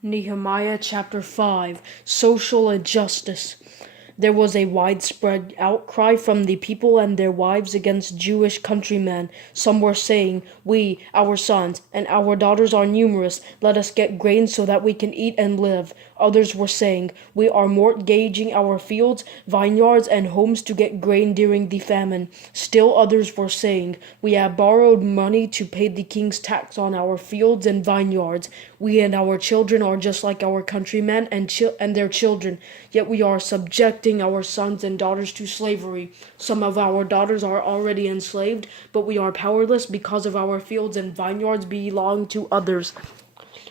Nehemiah Chapter 5 Social Injustice. There was a widespread outcry from the people and their wives against Jewish countrymen. Some were saying, "We, our sons, and our daughters are numerous. Let us get grain so that we can eat and live." Others were saying, "We are mortgaging our fields, vineyards, and homes to get grain during the famine." Still others were saying, "We have borrowed money to pay the king's tax on our fields and vineyards. We and our children are just like our countrymen and their children, yet we are subjecting our sons and daughters to slavery. Some of our daughters are already enslaved, but we are powerless because of our fields and vineyards belong to others."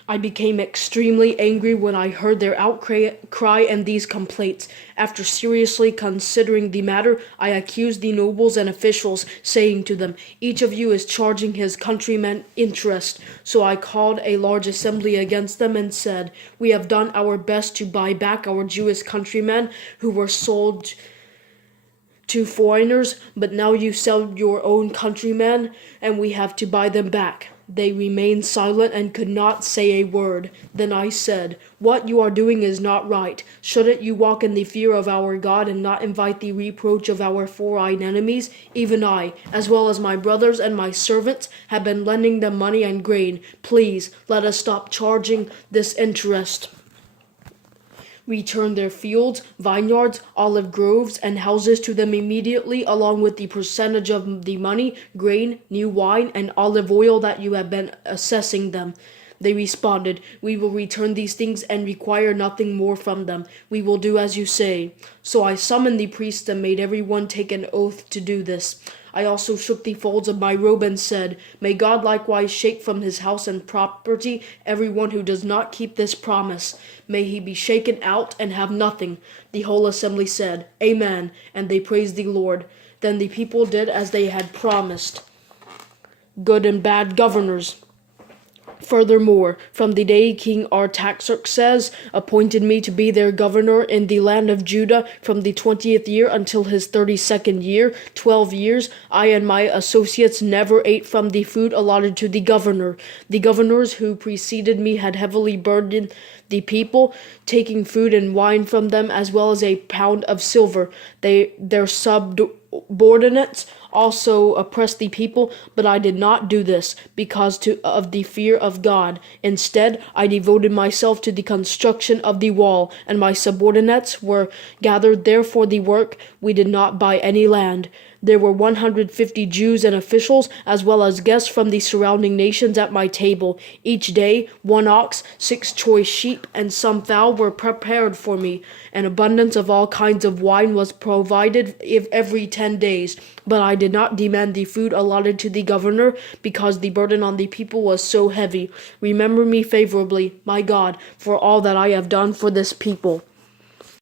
I became extremely angry when I heard their outcry and these complaints. After seriously considering the matter, I accused the nobles and officials, saying to them, "Each of you is charging his countrymen interest." So I called a large assembly against them and said, "We have done our best to buy back our Jewish countrymen who were sold to foreigners, but now you sell your own countrymen, and we have to buy them back." They remained silent and could not say a word. Then I said, "What you are doing is not right. Shouldn't you walk in the fear of our God and not invite the reproach of our foreign enemies? Even I, as well as my brothers and my servants, have been lending them money and grain. Please, let us stop charging this interest. Return their fields, vineyards, olive groves, and houses to them immediately, along with the percentage of the money, grain, new wine, and olive oil that you have been assessing them." They responded, "We will return these things and require nothing more from them. We will do as you say." So I summoned the priests and made everyone take an oath to do this. I also shook the folds of my robe and said, "May God likewise shake from his house and property everyone who does not keep this promise. May he be shaken out and have nothing." The whole assembly said, "Amen," and they praised the Lord. Then the people did as they had promised. Good and bad governors. Furthermore, from the day King Artaxerxes appointed me to be their governor in the land of Judah from the 20th year until his 32nd year, 12 years, I and my associates never ate from the food allotted to the governor. The governors who preceded me had heavily burdened the people, taking food and wine from them as well as a pound of silver. Their subordinates also oppressed the people, but I did not do this because of the fear of God. Instead, I devoted myself to the construction of the wall, and my subordinates were gathered there for the work. We did not buy any land. There were 150 Jews and officials, as well as guests from the surrounding nations at my table. Each day, 1 ox, 6 choice sheep, and some fowl were prepared for me. An abundance of all kinds of wine was provided every 10 days. But I did not demand the food allotted to the governor, because the burden on the people was so heavy. Remember me favorably, my God, for all that I have done for this people.